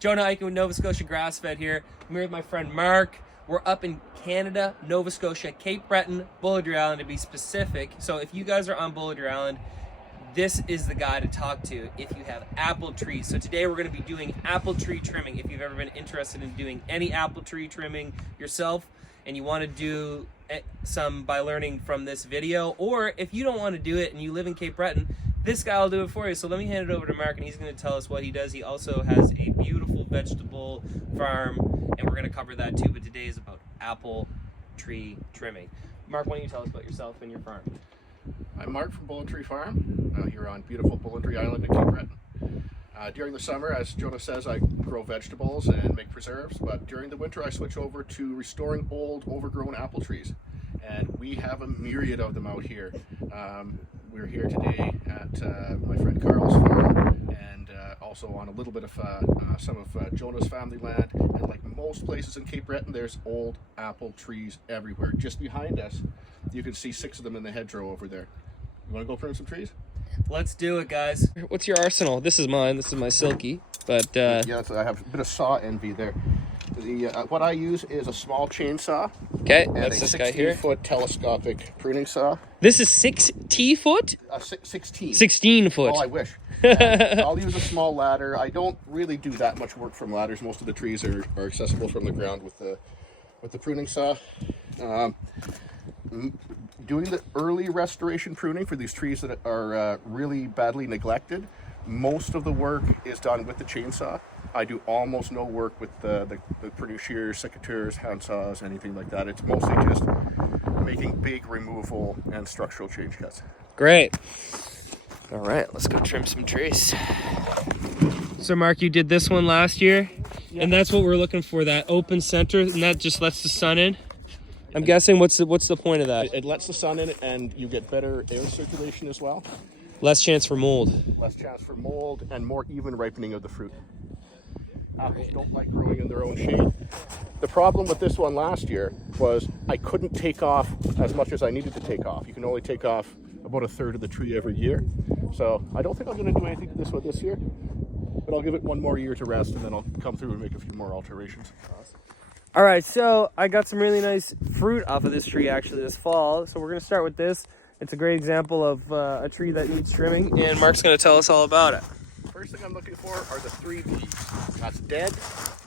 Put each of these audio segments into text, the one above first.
Jonah Eichen with Nova Scotia Grass Fed here. I'm here with my friend Mark. We're up in Canada, Nova Scotia, Cape Breton, Bulliardry Island to be specific. So if you guys are on Bulliardry Island, this is the guy to talk to if you have apple trees. So today we're going to be doing apple tree trimming. If you've ever been interested in doing any apple tree trimming yourself and you want to do some by learning from this video, or if you don't want to do it and you live in Cape Breton, this guy will do it for you. So let me hand it over to Mark and he's going to tell us what he does. He also has a beautiful vegetable farm and we're going to cover that too, but today is about apple tree trimming. Mark, why don't you tell us about yourself and your farm? I'm Mark from Bulliardry Farm, here on beautiful Bulliardry Island in Cape Breton. During the summer, as Jonah says, I grow vegetables and make preserves, but during the winter I switch over to restoring old, overgrown apple trees. And we have a myriad of them out here. We're here today at my friend Carl's farm and also on a little bit of some of Jonah's family land. And like most places in Cape Breton, there's old apple trees everywhere. Just behind us, you can see 6 of them in the hedgerow over there. You want to go prune some trees? Let's do it, guys. What's your arsenal? This is mine. This is my Silky. But yeah, so I have a bit of saw envy there. What I use is a small chainsaw. Okay, and that's this guy here. 16-foot telescopic pruning saw. This is 6 foot? 16. 16 foot. Oh, I wish. I'll use a small ladder. I don't really do that much work from ladders. Most of the trees are accessible from the ground with the pruning saw. Doing the early restoration pruning for these trees that are really badly neglected, most of the work is done with the chainsaw. I do almost no work with the pruning shears, secateurs, hand saws, anything like that. It's mostly just making big removal and structural change cuts. Great. All right, let's go trim some trees. So Mark, you did this one last year, yeah. And that's what we're looking for, that open center, and that just lets the sun in. I'm guessing, what's the point of that? It lets the sun in and you get better air circulation as well. Less chance for mold. Less chance for mold and more even ripening of the fruit. Apples don't like growing in their own shade. The problem with this one last year was I couldn't take off as much as I needed to take off. You can only take off about 1/3 of the tree every year. So I don't think I'm going to do anything to this one this year, but I'll give it one more year to rest and then I'll come through and make a few more alterations. All right, so I got some really nice fruit off of this tree actually this fall. So we're going to start with this. It's a great example of a tree that needs trimming, and Mark's going to tell us all about it. First thing I'm looking for are the 3 Ds. That's dead,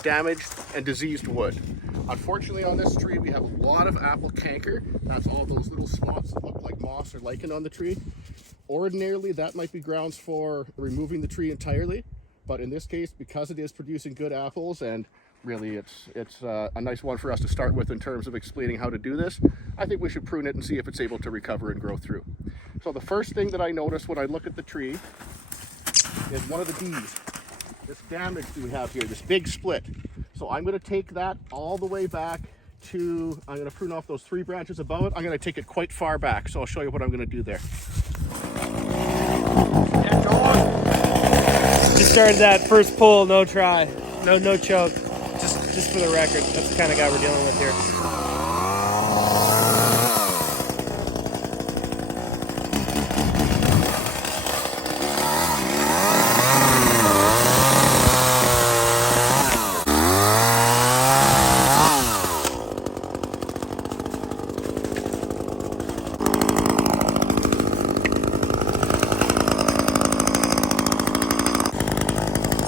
damaged, and diseased wood. Unfortunately on this tree we have a lot of apple canker. That's all those little spots that look like moss or lichen on the tree. Ordinarily that might be grounds for removing the tree entirely, but in this case, because it is producing good apples and really it's a nice one for us to start with in terms of explaining how to do this, I think we should prune it and see if it's able to recover and grow through. So the first thing that I notice when I look at the tree is one of the Ds. This damage we have here, this big split. So I'm going to take that all the way back to, I'm going to prune off those 3 branches above it. I'm going to take it quite far back, so I'll show you what I'm going to do there. And go on. Just started that first pull, no try, no choke. Just for the record, that's the kind of guy we're dealing with here.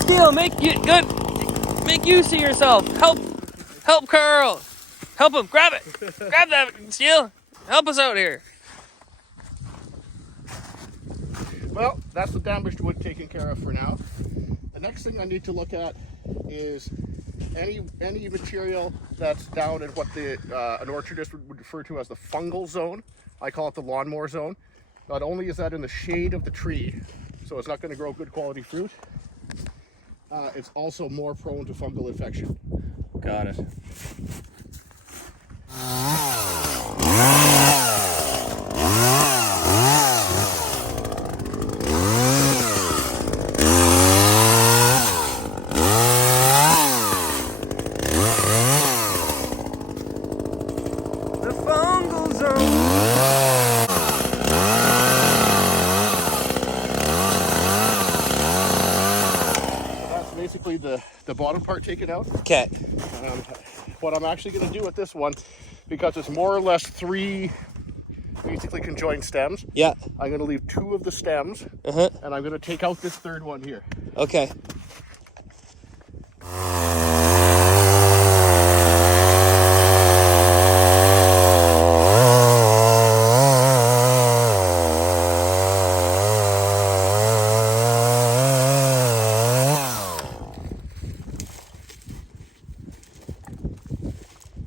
Skill, make use of yourself. Help Carl. Help him. Grab it. Grab that, Steel. Help us out here. Well, that's the damaged wood taken care of for now. The next thing I need to look at is any material that's down in what an orchardist would refer to as the fungal zone. I call it the lawnmower zone. Not only is that in the shade of the tree, so it's not going to grow good quality fruit, it's also more prone to fungal infection. Got it. The fungal zone. So that's basically the the bottom part taken out. Okay. What I'm actually going to do with this one, because it's more or less 3 basically conjoined stems. Yeah. I'm going to leave 2 of the stems, Uh-huh. and I'm going to take out this 3rd one here. Okay.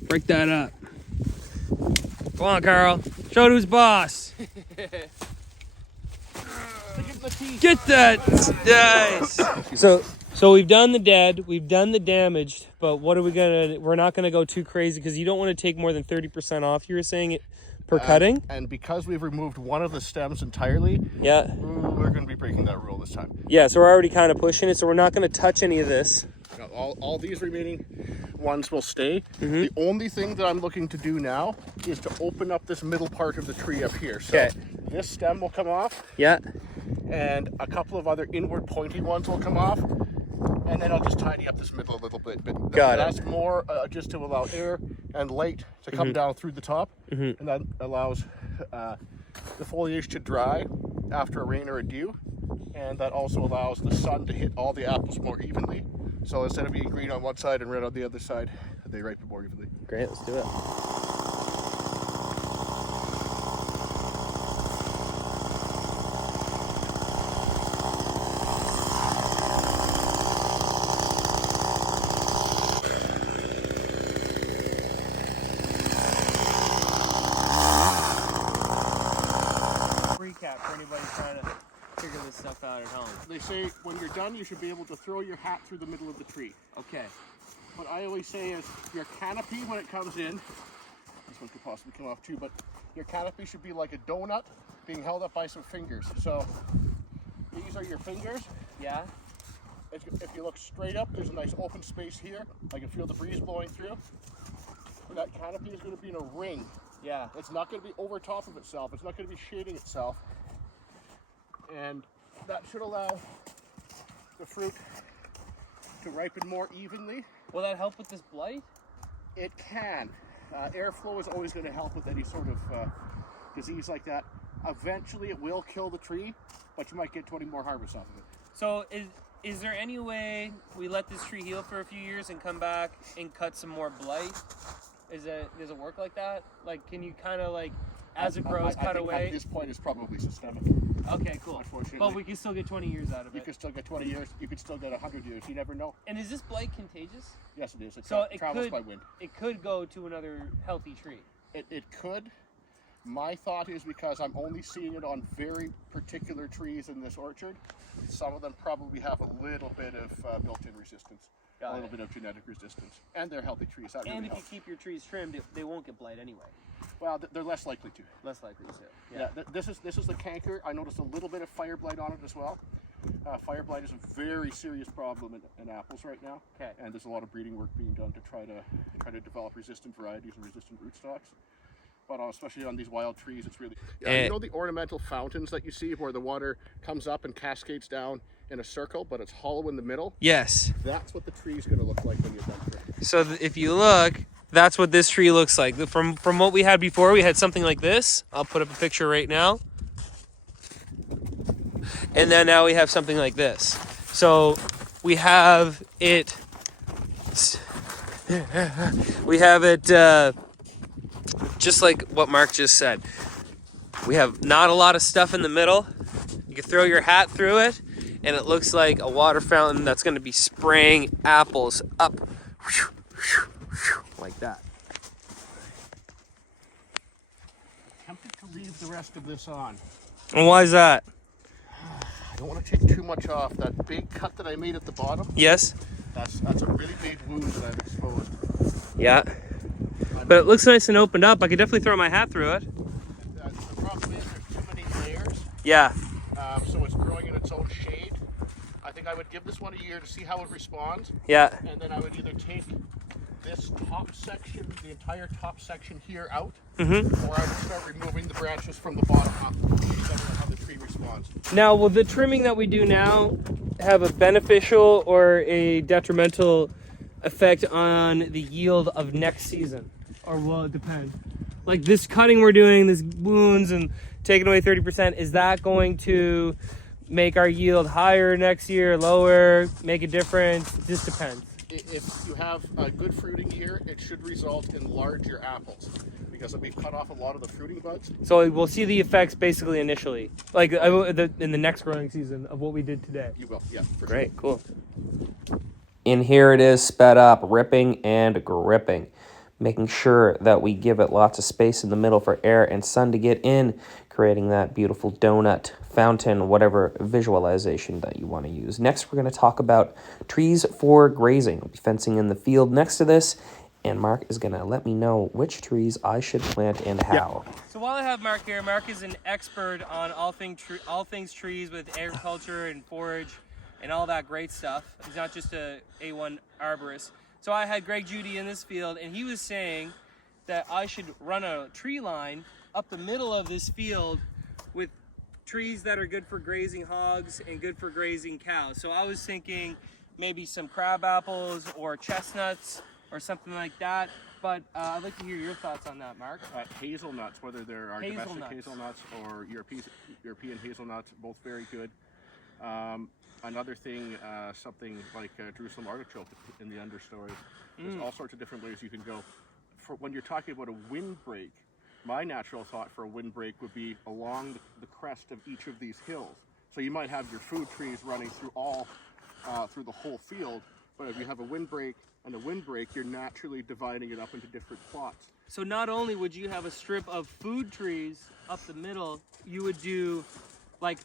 Break that up. Come on, Carl. Show who's boss. Get that. Nice. So we've done the dead, we've done the damaged, but what are we're not gonna go too crazy because you don't want to take more than 30% off, you were saying it per cutting? And because we've removed one of the stems entirely, yeah, we're going to be breaking that rule this time. Yeah, so we're already kind of pushing it, so we're not going to touch any of this. All these remaining ones will stay. The only thing that I'm looking to do now is to open up this middle part of the tree up here. So this stem will come off. Yeah. And a couple of other inward pointy ones will come off. And then I'll just tidy up this middle a little bit. But that's more just to allow air and light to come down through the top. And that allows the foliage to dry after a rain or a dew. And that also allows the sun to hit all the apples more evenly. So instead of being green on one side and red on the other side, they ripen more evenly. Great, let's do it. Recap for anybody trying to figure this stuff out at home. They say when you're done, you should be able to throw your hat through the middle of the tree. Okay. What I always say is your canopy, when it comes in, this one could possibly come off too, but your canopy should be like a donut being held up by some fingers. So these are your fingers. Yeah. If you look straight up, there's a nice open space here. I can feel the breeze blowing through. And that canopy is going to be in a ring. Yeah. It's not going to be over top of itself. It's not going to be shading itself. And that should allow the fruit to ripen more evenly. Will that help with this blight? It can. Airflow is always going to help with any sort of disease like that. Eventually it will kill the tree, but you might get 20 more harvests off of it. So is there any way we let this tree heal for a few years and come back and cut some more blight? Does it work like that? Like, can you kind of like, as it grows, cut away? At this point, it's probably systemic. Okay, cool. Unfortunately. But we can still get 20 years out of it. You can still get 20 years. You could still get 100 years. You never know. And is this blight contagious? Yes, it is. It travels by wind. It could go to another healthy tree. It could. My thought is because I'm only seeing it on very particular trees in this orchard, some of them probably have a little bit of built-in resistance. A little bit of genetic resistance, and they're healthy trees. That and really if helps. you keep your trees trimmed, they won't get blight anyway. Well, they're less likely to. Less likely to. Yeah. This is the canker. I noticed a little bit of fire blight on it as well. Fire blight is a very serious problem in apples right now. Okay. And there's a lot of breeding work being done to try to develop resistant varieties and resistant rootstocks. But especially on these wild trees, it's really. You know the ornamental fountains that you see where the water comes up and cascades down in a circle, but it's hollow in the middle? Yes. That's what the tree's going to look like when you're done with it. So if you look, that's what this tree looks like. From what we had before, we had something like this. I'll put up a picture right now. And then now we have something like this. So we have it. Just like what Mark just said. We have not a lot of stuff in the middle. You can throw your hat through it, and it looks like a water fountain that's going to be spraying apples up like that. I'm tempted to leave the rest of this on. And why is that? I don't want to take too much off. That big cut that I made at the bottom. Yes. That's a really big wound that I've exposed. Yeah. But it looks nice and opened up. I could definitely throw my hat through it. The problem is there's too many layers. Yeah. So it's growing in its own shade. I think I would give this one a year to see how it responds. Yeah. And then I would either take this top section, the entire top section here out, or I would start removing the branches from the bottom up, depending on how the tree responds. Now, will the trimming that we do now, have a beneficial or a detrimental effect on the yield of next season? Or will it depend? Like this cutting we're doing, this wounds and taking away 30%, is that going to make our yield higher next year, lower, make a difference? This depends. If you have good fruiting here, it should result in larger apples because we've cut off a lot of the fruiting buds. So we'll see the effects basically initially, like in the next growing season of what we did today. You will, yeah. For Great, cool. In here it is sped up, ripping and gripping, making sure that we give it lots of space in the middle for air and sun to get in, creating that beautiful donut, fountain, whatever visualization that you want to use. Next, we're going to talk about trees for grazing. We'll be fencing in the field next to this, and Mark is going to let me know which trees I should plant and how. So while I have Mark here, Mark is an expert on all things trees with agriculture and forage and all that great stuff. He's not just a A1 arborist. So I had Greg Judy in this field, and he was saying that I should run a tree line up the middle of this field with trees that are good for grazing hogs and good for grazing cows. So I was thinking maybe some crab apples or chestnuts or something like that. But I'd like to hear your thoughts on that, Mark. Hazelnuts, whether there are domestic hazelnuts or European hazelnuts, both very good. Another thing, something like Jerusalem artichoke in the understory. There's all sorts of different ways you can go. For when you're talking about a windbreak, my natural thought for a windbreak would be along the crest of each of these hills. So you might have your food trees running through through the whole field, but if you have a windbreak and a windbreak, you're naturally dividing it up into different plots. So not only would you have a strip of food trees up the middle, you would do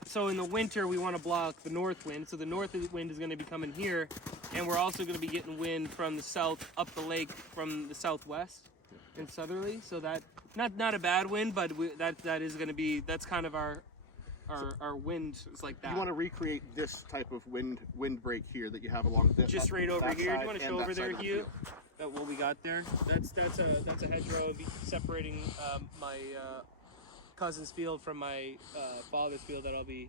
so in the winter we want to block the north wind, so the north wind is going to be coming here, and we're also going to be getting wind from the south up the lake from the southwest and southerly, so that not a bad wind, but that is going to be, that's kind of our wind is like that. You want to recreate this type of windbreak here that you have along this. Just right over here. Do you want to show over there, Hugh? What we got there? That's a hedgerow. It'd be separating my cousin's field from my father's field that I'll be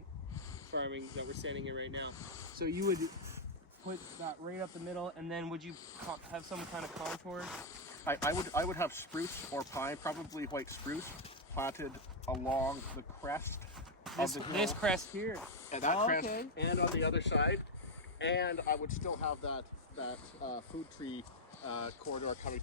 farming, that we're standing in right now. So you would put that right up the middle, and then would you have some kind of contour? I would have spruce or pine, probably white spruce, planted along the crest of the hill. This crest here. And that crest, and on the other side, and I would still have that food tree corridor coming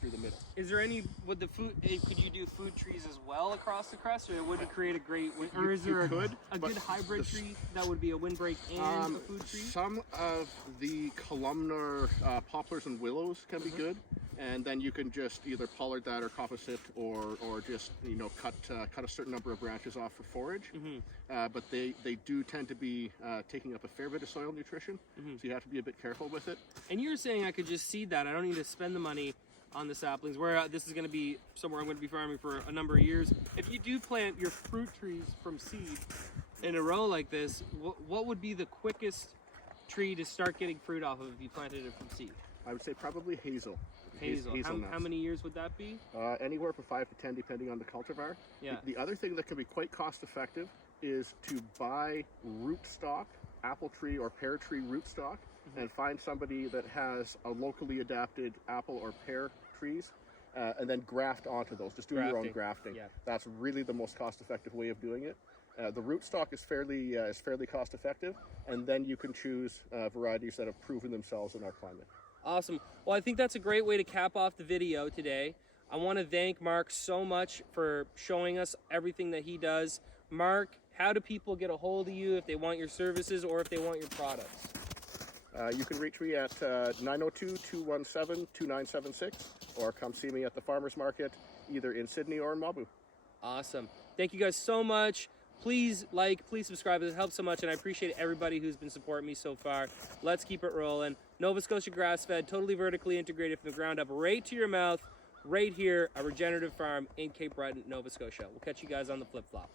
through the middle. Is there any, could you do food trees as well across the crest, or would it create a great, or is there a good hybrid tree that would be a windbreak and a food tree? Some of the columnar poplars and willows can be good, and then you can just either pollard that or coppice it, or just cut a certain number of branches off for forage. But they do tend to be taking up a fair bit of soil nutrition, so you have to be a bit careful with it. And you're saying I could just seed that. I don't need to spend the money on the saplings, where this is going to be somewhere I'm going to be farming for a number of years. If you do plant your fruit trees from seed in a row like this, what would be the quickest tree to start getting fruit off of if you planted it from seed? I would say probably hazel. How many years would that be? Anywhere from 5 to 10, depending on the cultivar. Yeah. The other thing that can be quite cost effective is to buy rootstock, apple tree or pear tree rootstock, and find somebody that has a locally adapted apple or pear trees, and then graft onto those. Just do your own grafting. Yeah. That's really the most cost-effective way of doing it. The rootstock is fairly cost-effective, and then you can choose varieties that have proven themselves in our climate. Awesome. Well, I think that's a great way to cap off the video today. I want to thank Mark so much for showing us everything that he does. Mark, how do people get a hold of you if they want your services or if they want your products? You can reach me at 902-217-2976, or come see me at the farmers market, either in Sydney or in Mabu. Awesome. Thank you guys so much. Please please subscribe. It helps so much, and I appreciate everybody who's been supporting me so far. Let's keep it rolling. Nova Scotia grass-fed, totally vertically integrated from the ground up, right to your mouth, right here, a regenerative farm in Cape Breton, Nova Scotia. We'll catch you guys on the flip-flop.